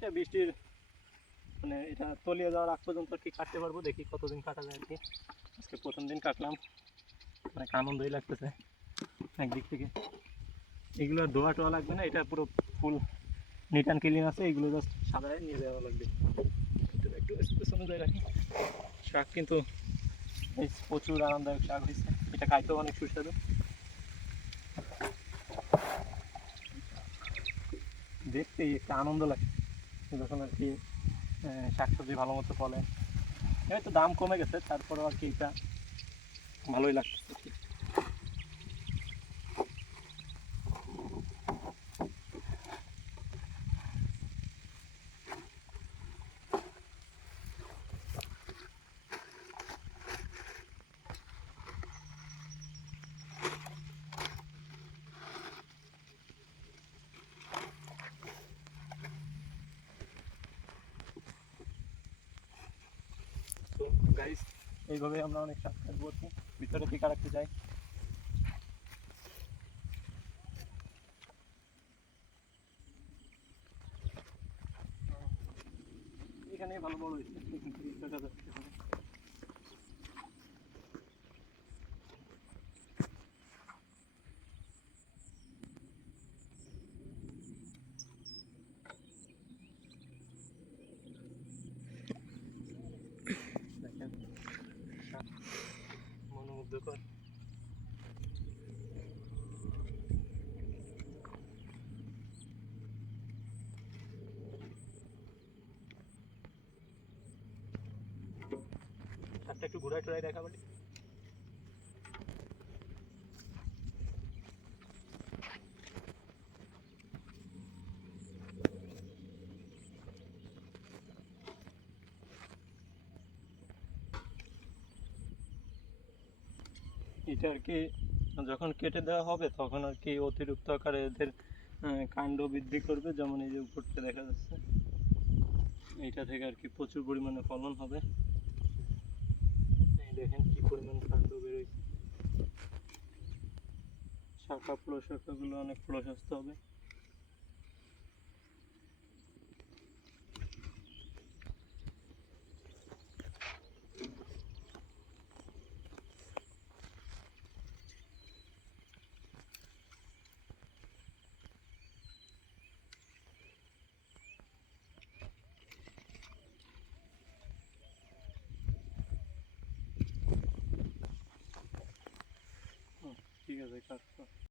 এটা বৃষ্টির মানে এটা তলিয়ে যাওয়ার আগ পর্যন্ত কি কাটতে পারব? দেখি কতদিন কাটা যায় কি। আজকে প্রথম দিন কাটলাম। অনেক আনন্দই লাগতেছে একদিক থেকে। এগুলো ধোয়া টোয়া লাগবে না? এটা পুরো ফুল নিট অ্যান্ড ক্লিন আছে। এগুলো জাস্ট সাদায় নিয়ে যাওয়া লাগবে। একটু একটু পেছনে যায় রাখি। শাক কিন্তু প্রচুর আরামদায়ক শাক হয়েছে। এটা খাইতেও অনেক সুস্বাদু। দেখতে একটা আনন্দ লাগে যখন আর কি শাকসবজি ভালো মতো ফলে। হয়তো দাম কমে গেছে, তারপরেও আর কি এটা ভালোই লাগছে তো গাইস এইভাবে আমরা অনেক শাক করছি ভিতরে টিকা রাখতে চাই এখানে ভালো বড় হয়েছে। এখান থেকে শাকটা একটু দেখা বলি। এটা আর কি, যখন কেটে দেওয়া হবে, তখন আর কি অতিরিক্ত আকারে এদের কাণ্ড বৃদ্ধি করবে, যেমন এই যে উপরটা দেখা যাচ্ছে। এটা থেকে আর কি প্রচুর পরিমাণে ফলন হবে। দেখেন কি পরিমাণ কাণ্ড বেরোয়। শাখা প্রশাখাগুলো অনেক প্রশস্ত হবে। años de casco.